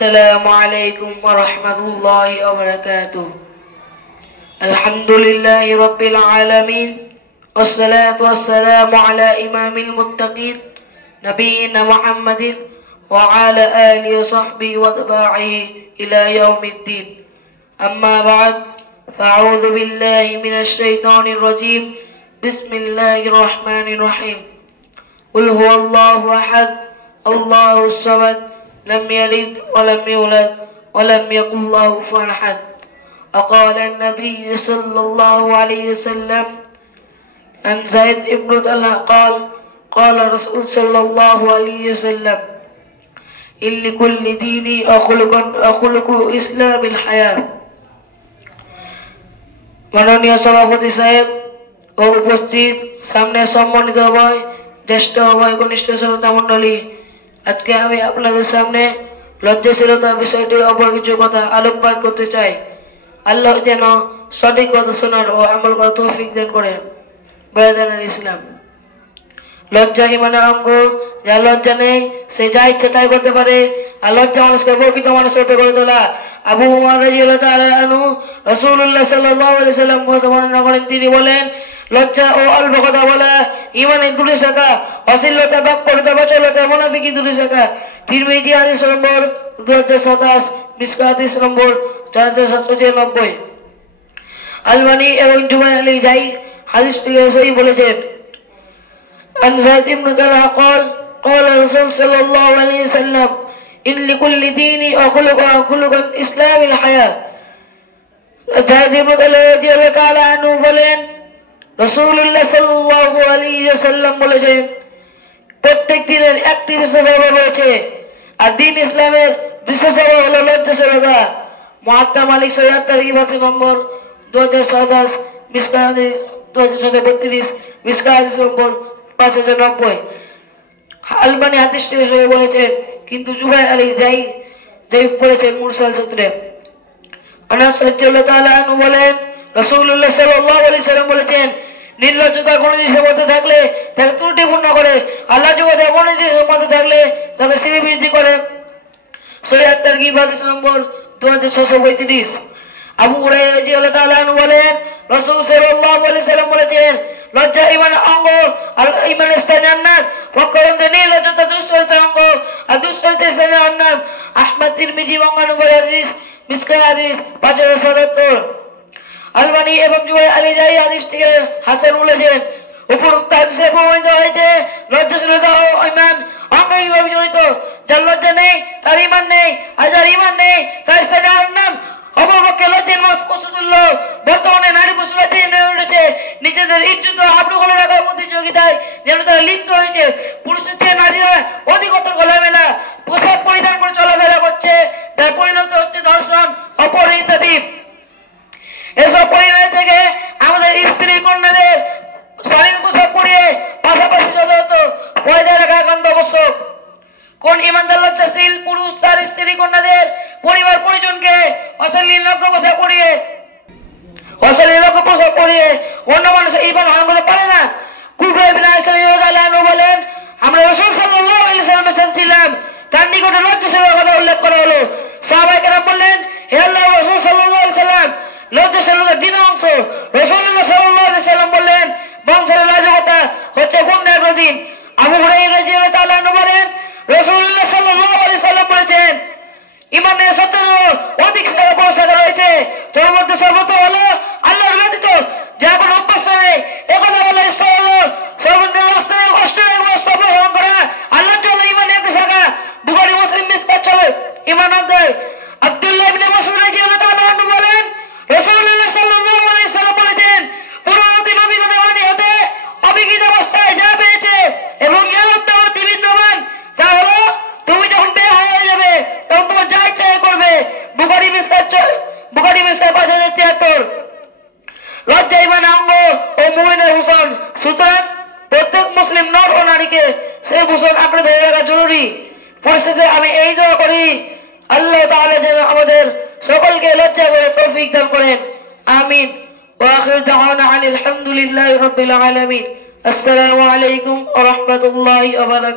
السلام عليكم ورحمة الله وبركاته. الحمد لله رب العالمين والصلاة والسلام على إمام المتقين نبينا محمد وعلى آله وصحبه وتباعه إلى يوم الدين. أما بعد فأعوذ بالله من الشيطان الرجيم. بسم الله الرحمن الرحيم. قل هو الله أحد الله الصمد لم يلد ولم يولد ولم يكن له كفوا أحد. وقال النبي صلى الله عليه وسلم عن زيد بن طلحة قال قال رسول صلى الله عليه وسلم إن لكل دين أخلق إسلام الحياة. মাননীয় সভাপতি সাহেব ও উপস্থিত সামনে সম্মানিত ভাই, জ্যেষ্ঠ ভাই, কনিষ্ঠ শ্রোতা মণ্ডলী, আজকে আমি আপনাদের সামনে লজ্জাশীলতা বিষয়টির অপর কিছু কথা আলোকপাত করতে চাই। আল্লাহ যেন সঠিক কথা শোনার ও আমল করার তৌফিক দান করেন। ব্রাদার ইসলাম, লজ্জা ইমানের অঙ্গ। যার লজ্জা নেই সে যা ইচ্ছা তাই করতে পারে। আর লজ্জা মানুষকে প্রকৃত মানুষ রূপে গড়ে তোলা। আবু উমার রাদিয়াল্লাহু তাআলা আনহু রাসূলুল্লাহ সাল্লাল্লাহু আলাইহি ওয়াসাল্লাম বর্ণনা করেন, তিনি বলেন, লজ্জা ও অল্প কথা বলা ইমানের দূরে শাখা, অশ্লীলতা, বাক্যলতা, বচলতা, মুনাফিকি দূরে শাখা। তিরমিজি হাদিস নম্বর 2027, মিশকাত হাদিস নম্বর 4796। আলবানী এবং জুবাইর আলী যাই হাদিসটিকে সহিহ বলেছেন। عن زيد بن طلحة قال قال الرسول صلى الله عليه وسلم إن لكل دين خلقا إسلام الحياة. زيد بن طلحة আনহু বলেন, রাসূলুল্লাহ সাল্লাল্লাহু আলাইহি ওয়াসাল্লাম বলেছেন, প্রত্যেক দিনের একটি বিশেষত্ব রয়েছে, আর দ্বীন ইসলামের বিশেষত্ব হলো লজ্জাশীলতা। মুআত্তা মালিক ৭৭ নম্বর 2027, মিশকাত হাদিস 2732, মিশকাত হাদিস নম্বর 5090। আলবানী হাদিসটি সহিহ বলেছেন, কিন্তু জুবাইর আলী যায়িফ বলেছেন মুরসাল সূত্রে। আনাস রাদিয়াল্লাহু তাআলা আনহু বলেন, রাসূলুল্লাহ সাল্লাল্লাহু আলাইহি ওয়াসাল্লাম বলেছেন, নির্লজ্জতা কোন জিনিসের মধ্যে থাকলে তাকে ত্রুটিপূর্ণ করে, আল্লাহ জগতে কোন জিনিসের মধ্যে থাকলে তাকে শ্রীবৃদ্ধি করে। সহিহ তারগীব হাদিস নম্বর 2635। আবু হুরায়রা রাদিয়াল্লাহু তাআলা আনহু বলেন, রাসূল সাল্লাল্লাহু আলাইহি ওয়াসাল্লাম বলেছেন, লজ্জা ইমানের অঙ্গ, আর ইমানের স্থান জান্নাত। ওয়াক্কারতে নির্লজ্জতা দুশ্চরিত্রের অঙ্গ, আর দুশ্চরিত্রের স্থান জান্নাত। আহমদ, তিরমিজি বঙ্গানুবাদ হাদিস, মিশকাত হাদিস 5077। আলবানী এবং জুবাইর আলী যাই হাদিসটিকে হাসান বলেছেন। উপরোক্ত হাদিসে প্রমাণিত হয়েছে লজ্জাশীলতা ও ঈমান অঙ্গাঙ্গিভাবে জড়িত। যার লজ্জা নেই তার ঈমান নেই, আর যার ঈমান নেই তার স্থান জাহান্নাম। অপরপক্ষে লজ্জার মাস পশুতুল্য। বর্তমানে নারী পুরুষ লজ্জায় নেমে উঠেছে নিজেদের ইজ্জত ও আবরু করে রাখার প্রতিযোগিতায় যেন তারা লিপ্ত হয়েছে। পুরুষের চেয়ে নারীরা অধিকতর খোলামেলা পোশাক পরিধান করে চলাফেরা করছে, তার পরিণত হচ্ছে ধর্ষণ, অপহরণ ইত্যাদি। এসব পরিণয় থেকে আমাদের স্ত্রী কন্যাদের শালীন পোশাক পরিয়ে পাশাপাশি যথাযথ পর্দা রাখা একান্ত আবশ্যক। কোন ইমানদার লজ্জাশীল পুরুষ তার স্ত্রী কন্যাদের পরিবার পরিজনকে অশ্লীল পোশাক পরিয়ে অন্য মানুষের ঈমান হারাম করতে পারে না? কুফার বিন আয়েশা রাদিয়াল্লাহু আনহা বলেন, আমরা রাসূল সাল্লাল্লাহু আলাইহি ওয়াসাল্লামের সাথে ছিলাম, তার নিকটে লজ্জাশীলতার কথা উল্লেখ করা হলো। সাহাবায়ে কেরাম বললেন, হে আল্লাহর রাসূল সাল্লাল্লাহু আলাইহি ওয়াসাল্লাম, লজ্জাশীলতার দিনের অংশ। রাসূলুল্লাহ সাল্লাল্লাহু আলাইহি ওয়াসাল্লাম বললেন, বংশের লজ্জাটা হচ্ছে পুণ্যের প্রতীক। আবু হুরায়রা রাদিয়াল্লাহু তাআলা আনহু বলেন, রাসূলুল্লাহ সাল্লাল্লাহু আলাইহি ওয়াসাল্লাম বলেছেন, ইমানের 70 অধিক শাখা রয়েছে, তার মধ্যে সর্বোত্তম হলো আল্লাহর ব্যতীত যা কোনো উপাস্য নেই। একথা বলা ইসলাম হলো সর্বনিম্ন অবস্থায় কষ্ট এবং গ্রহণ করা আল্লাহর জন্য ইমানের একটি শাখা। বুখারী, মুসলিম, মিশকাত ছয় ঈমান অধ্যায়। আব্দুল্লাহ ইবনে মাসউদ রাদিয়াল্লাহু তাআলা আনহু বলেন, রাসূলুল্লাহ সাল্লাল্লাহু আলাইহি ওয়াসাল্লাম বলেছেন, পূর্ববর্তী নবীদের বাণী হতে অবিকৃত অবস্থায় যা পেয়েছে এবং এর মধ্যে বিদ্যমান তা হলো, তুমি যখন বের হয়ে যাবে তখন তোমার যা ইচ্ছা করবে। বুখারী, মিশকাত 5073। লজ্জা ইমানের অঙ্গ ও মুমিনের ভূষণ। সুতরাং প্রত্যেক মুসলিম নর ও নারীকে সেই ভূষণ আঁকড়ে ধরে রাখা জরুরি। পরিশেষে আমি এই দোয়া করি, আল্লাহ তাআলা যেন আমাদের সকলকে লজ্জা করে তৌফিক দান করেন। আমিন। ওয়া আখিরু দাওয়ানা আনিল হামদুলিল্লাহি রাব্বিল আলামিন। আসসালামু আলাইকুম ওয়া রাহমাতুল্লাহি ওয়া বারাকাতুহু।